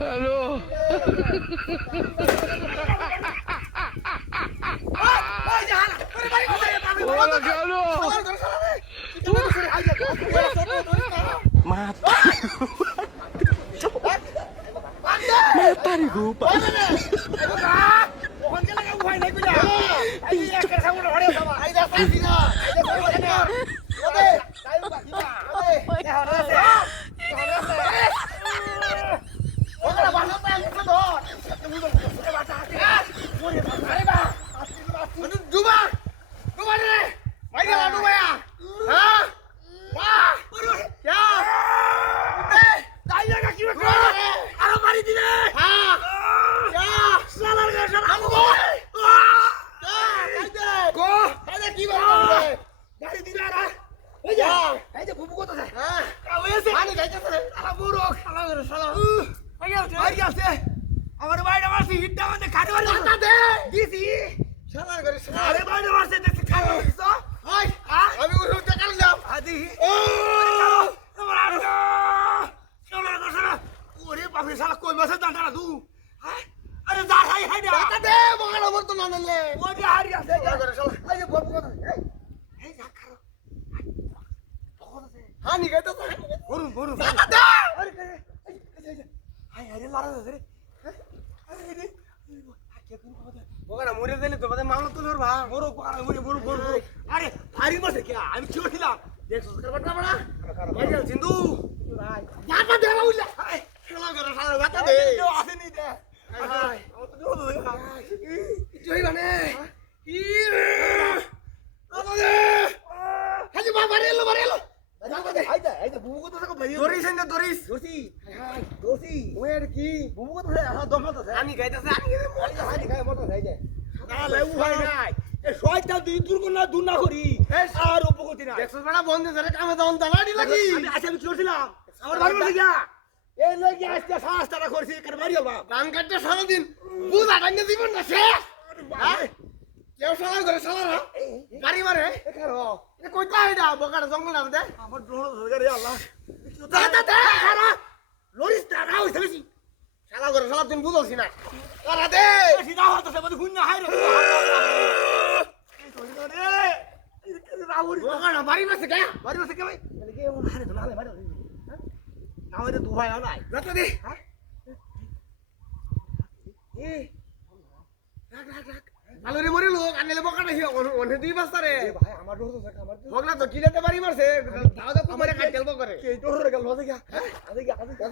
hello আমার বাইরে মারছি হিটটা মানে খাড়ি মারি মাথা দে দিছি শালার করে আরে বাইরে মারছে দেখছি খাড়ি দিছ ওই আমি উঠতে কাটলাম আদি ও তোমার আলো শালার করে ওরে বাপরে শালা কই মাসে দাঁড়া দু আরে যা হাই হাই মাথা দে বগাড় মর তো না নালে ওরে হারি আছে করে শালা এই যে বপ কথা এই যা খারো হানি গাইতো বরু বরু মাথা দে আরে হাই হাই লারা দে রে বগাড়া মরে দিলে তো বাদে মামলা তুলর ভা বড় মরে বড় বড় আরে ভারী মাসে কি আমি ছিলাম দেখছো করবাটা বড়া ভাই যাও সিন্ধু ভাই মাথা দে উল্লা খেলা করে সারা মাথা দে আসেনি দে ভাই ও তো দো জয় মানে ই আমারে হাজি বাবা রেলো বারেলো আইদা বুবু কত থাকো ভাই দরিস এন্ড দরিস দোসি হাই দোসি ওয়ের কি বুবু কত আছে হ্যাঁ দম আছে আমি গাইতাছে আমি গায় মত যাই দে না লেউ ভাই নাই এ শয়তা দুই দুর্গুণা দুনা করি আর উপগতি না দেখছ বড়া বন্ধ ধরে কামে দাও দালাড়ি লাগি আমি আমি চলছিলাম আমার ভালো লাগা এই লাগি আজকে সাহসটা করছি কার মারিও বাপ গান কাটতে সারা দিন বুঝা ডাঙ্গে জীবন না শেষ হ্যাঁ কেউ সালা করে সালা না গাড়ি মারে এ কারো এ কইতা এটা বকার জঙ্গল না দে আমার ড্রোন ধরে রে আল্লাহ দাদা দে খারা লরিস দাঁড়া হইছে বেশি সালা করে সালা দিন বুঝলছি না কারা দে সিধা হতো সে বদি হুন্না হাই রে রাউরি বকার বাড়ি বসে কে ভাই তাহলে কে ও হারে না মারে হ্যাঁ না হইতে দু ভাই নাই রাতে দে হ্যাঁ এ রাখ আলো রে মরে লোক আনলে বকা নাই ওনে দুই বাস্তা রে ভাই আমার ডোর তো আমার বগলা তো কিলেতে বাড়ি মারছে দাও দাও আমারে কাটেল বকরে কে ডোর রে গেল হতে গা আদে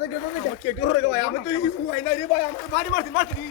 কে ডোর রে কে ডোর রে ভাই আমি তো ই হুয়াই নাই রে ভাই আমার বাড়ি মারছি